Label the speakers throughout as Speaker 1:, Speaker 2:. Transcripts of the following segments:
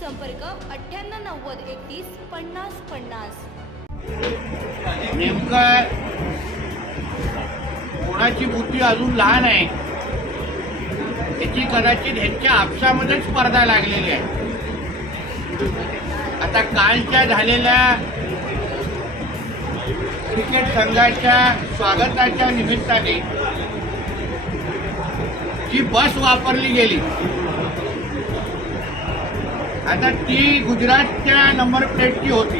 Speaker 1: संपर्क अठ्ठ्याण्णव नव्वद एकतीस पन्नास पन्नास.
Speaker 2: नेमकं कोणाची बुद्धी अजून लहान आहे? त्याची कदाचित ह्यांच्या आपसामध्येच स्पर्धा लागलेली आहे. आता कालच्या झालेल्या क्रिकेट संघाच्या स्वागताच्या निमित्ताने जी बस वापरली गेली आता ती गुजरातच्या नंबर प्लेटची होती.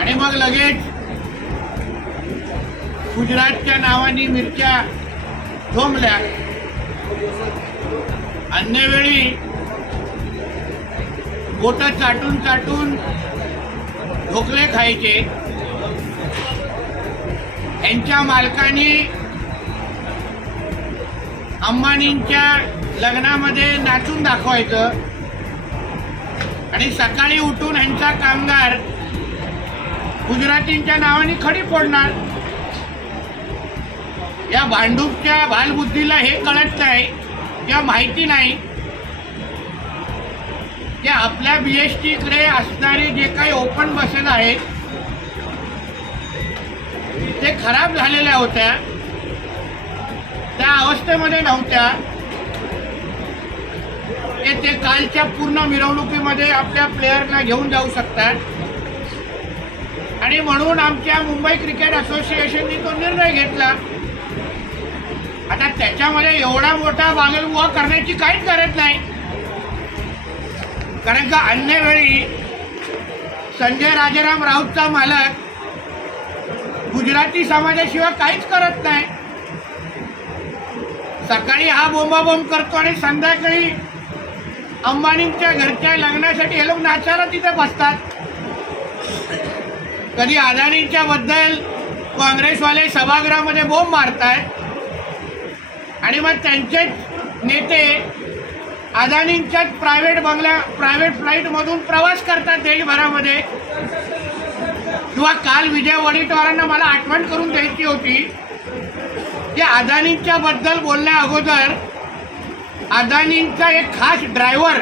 Speaker 2: आणि मग लगेच गुजरातच्या नावाने मिरच्या ठोंबल्या. अन्य वेळी चाटून चाटून ढोकले खायचे. यांच्या मालकाने अंबानींच्या लग्नामध्ये नाचून दाखवायचं. आणि सकाळी उठून ह्यांचा कामगार गुजरातींच्या नावाने खडी फोडणार. या भांडूपच्या बालबुद्धीला हे कळत नाही किंवा माहिती नाही की आपल्या बी एस टीकडे असणारे जे काही ओपन बसेस आहेत ते खराब झालेल्या होत्या. त्या अवस्थेमध्ये नव्हत्या. की ते कालच्या पूर्ण मिरवणुकीमध्ये आपल्या प्लेयरला घेऊन जाऊ शकतात. आणि म्हणून आमच्या मुंबई क्रिकेट असोसिएशननी तो निर्णय घेतला. आता त्याच्यामध्ये एवढा मोठा बागलबुवा करण्याची काहीच गरज नाही. कारण का अन्य वेळी संजय राजाराम राऊतचा मालक गुजराती समाजाशिवाय काहीच करत नाही. सकाळी हा बोंबाबोंब करतो आणि संध्याकाळी अंबानींच्या घरच्या लग्नासाठी हे लोक नाचायला तिथे बसतात. कधी अदानींच्या बद्दल काँग्रेसवाले सभागृहामध्ये बोंब मारतायत आणि मग त्यांचेच नेते अदानींच्याच प्रायव्हेट बंगल्या प्रायव्हेट फ्लाईटमधून प्रवास करतात देशभरामध्ये. किंवा काल विजय वडेट्टीवारांना मला आठवण करून द्यायची होती. की अदानींच्या बद्दल बोलण्या अगोदर अदानींचा एक खास ड्रायव्हर.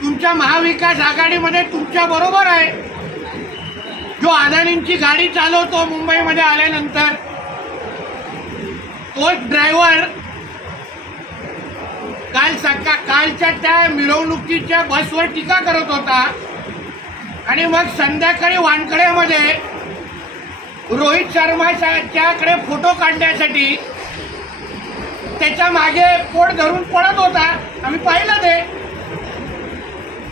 Speaker 2: तुमच्या महाविकास आघाडीमध्ये तुमच्या बरोबर आहे. जो अदानींची गाडी चालवतो मुंबईमध्ये आल्यानंतर तोच ड्रायव्हर काल सका कालच्या त्या मिरवणुकीच्या बसवर टीका करत होता. आणि मग संध्याकाळी वानकड्यामध्ये रोहित शर्माच्याकडे फोटो काढण्यासाठी त्याच्यामागे पोट धरून पडत होता. आम्ही पाहिलं ते.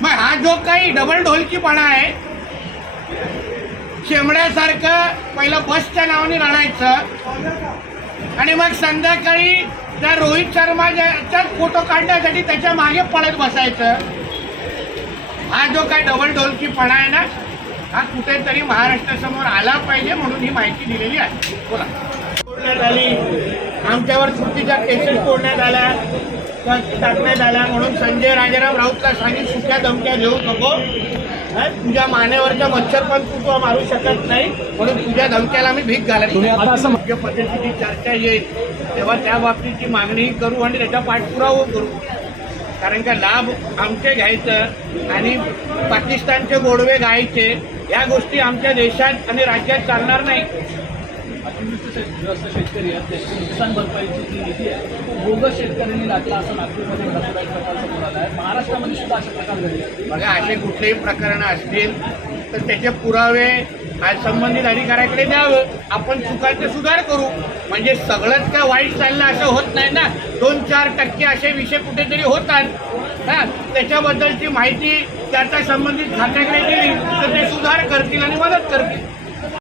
Speaker 2: मग हा जो काही डबल ढोलकीपणा आहे शेमड्यासारखं पहिलं बसच्या नावाने रडायचं. आणि मग संध्याकाळी त्या रोहित शर्माच्याच फोटो काढण्यासाठी त्याच्यामागे पळत बसायचं. हा जो काय डबल ढोलकीपणा आहे ना हा कुठेतरी महाराष्ट्रासमोर आला पाहिजे म्हणून ही माहिती दिलेली आहे. बोला. तोडण्यात आली. आमच्यावर चुकीच्या केसेस तोडण्यात आल्या टाकण्यात आल्या म्हणून संजय राजाराम राऊतला सांगितलं सुक्या धमक्या घेऊ नको. तुझ्या मानेवरच्या मच्छर पण तू मारू शकत नाही. म्हणून तुझ्या धमक्याला आम्ही भीक घालत. योग्य पद्धतीची चर्चा येईल. तेव्हा त्या बाबतीची मागणी करू आणि त्याचा पाठपुरावा करू. कारण का लाभ आमचे घ्यायचं आणि पाकिस्तानचे गोडवे गायचे या गोष्टी आमच्या देशात आणि राज्यात चालणार नाही.
Speaker 3: अतिवृष्टी शेतकरी आहेत. त्याची नुकसान भरपाईची जी निधी आहे तो बोगस शेतकऱ्यांनी लागला असं नागपूरमध्ये भरपूर एक प्रकार समोर आला आहे. महाराष्ट्रामध्ये सुद्धा असे प्रकार घडले
Speaker 2: बघा असे कुठलेही प्रकरणं असतील तर त्याचे पुरावे आज संबंधित अधिकाऱ्याकडे द्यावं आपण चुकांचे सुधार करू. म्हणजे सगळंच काय वाईट चाललं असं होत नाही ना. दोन चार टक्के असे विषय कुठेतरी होतात. हा त्याच्याबद्दलची माहिती त्याचा संबंधित खात्याकडे दिली तर ते सुधार करतील आणि मदत करतील.